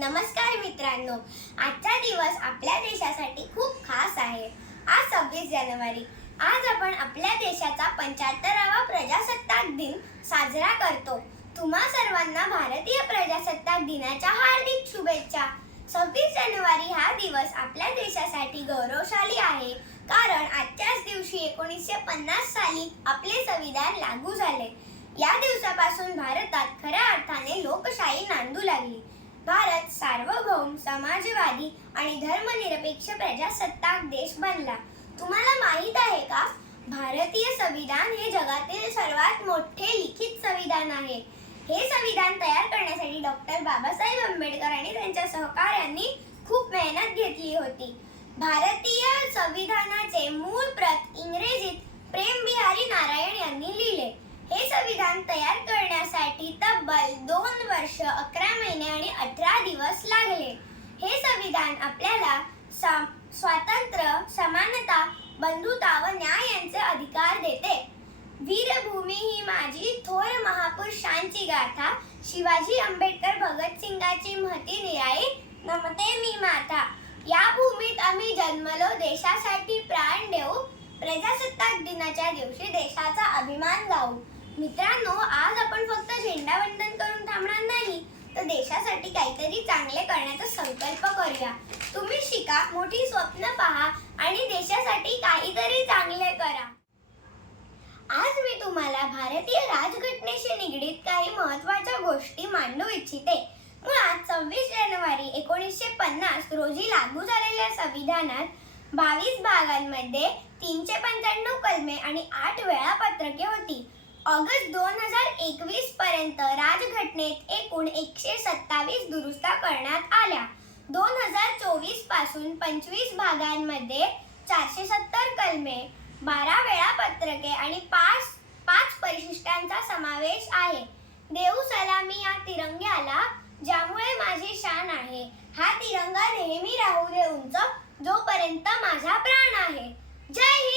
नमस्कार मित्रांनो. आजचा दिवस आपल्या देशासाठी खूप खास आहे. आज सव्वीस जानेवारी. आज आपण आपल्या देशाचा पंच्याहत्तरावा प्रजासत्ताक दिन साजरा करतो. तुम्हा सर्वांना भारतीय प्रजासत्ताक दिनाच्या हार्दिक शुभेच्छा. सव्वीस जानेवारी हा दिवस आपल्या देशासाठी गौरवशाली आहे. कारण आजच्याच दिवशी एकोणीसशे पन्नास साली आपले संविधान लागू झाले. या दिवसापासून भारतात खऱ्या अर्थाने लोकशाही नांदू लागली. भारत सार्वभौम समाजवादी आणि धर्मनिरपेक्ष प्रजासत्ताक देश बनला. तुम्हाला माहीत आहे का? भारतीय संविधान हे जगातील सर्वात मोठे लिखित संविधान आहे. हे संविधान तयार करण्यासाठी डॉक्टर बाबासाहेब आंबेडकर आणि त्यांच्या सहकाऱ्यांनी खूप मेहनत घेतली होती. भारतीय संविधानाचे मूळ प्रत इंग्रजीत प्रेम बिहारी नारायण यांनी लिहिले. हे संविधान तयार करण्यासाठी तब्बल दोन वर्ष अकरा महिने आणि अठरा दिवस लागले. हे संविधान आपल्याला स्वातंत्र्य समानता बंधुता व न्याय यांचे अधिकार देते. वीरभूमी ही माझी थोर महापुरुषांची गाथा. शिवाजी आंबेडकर भगतसिंगाची महती निराई नमते मी माता. या भूमीत आम्ही जन्मलो देशासाठी प्राण देऊ. प्रजासत्ताक दिनाच्या दिवशी देशाचा अभिमान गाऊ. मित्रांनो आज आपण संकल्प करूया. तुम्ही शिका मोठी स्वप्न पहा आणि देशासाठी काहीतरी चांगले करा. आज मी तुम्हाला भारतीय राजघटनेशी निगडीत काही महत्त्वाच्या गोष्टी मांडू इच्छिते. मुळात सव्वीस जानेवारी एकोणीसशे पन्नास रोजी लागू झालेल्या संविधानात बावीस भागांमध्ये तीनशे पंच्याण्णव कलमे आणि आठ वेळापत्रके होती. ऑगस्ट दोन हजार एकवीस पर्यंत राजघटनेत एकूण एकशे सत्तावीस दुरुस्त्या करण्यात आल्या. दोन हजार चोवीसपासून पंचवीस भागांमध्ये चारशे सत्तर कलमे बारा वेळापत्रके आणि पाच पाच परिशिष्टांचा समावेश आहे. देऊ सलामी या तिरंग्याला ज्यामुळे माझी शान आहे. हा तिरंगा नेहमी राहू दे उंच जोपर्यंत माझा प्राण आहे. जय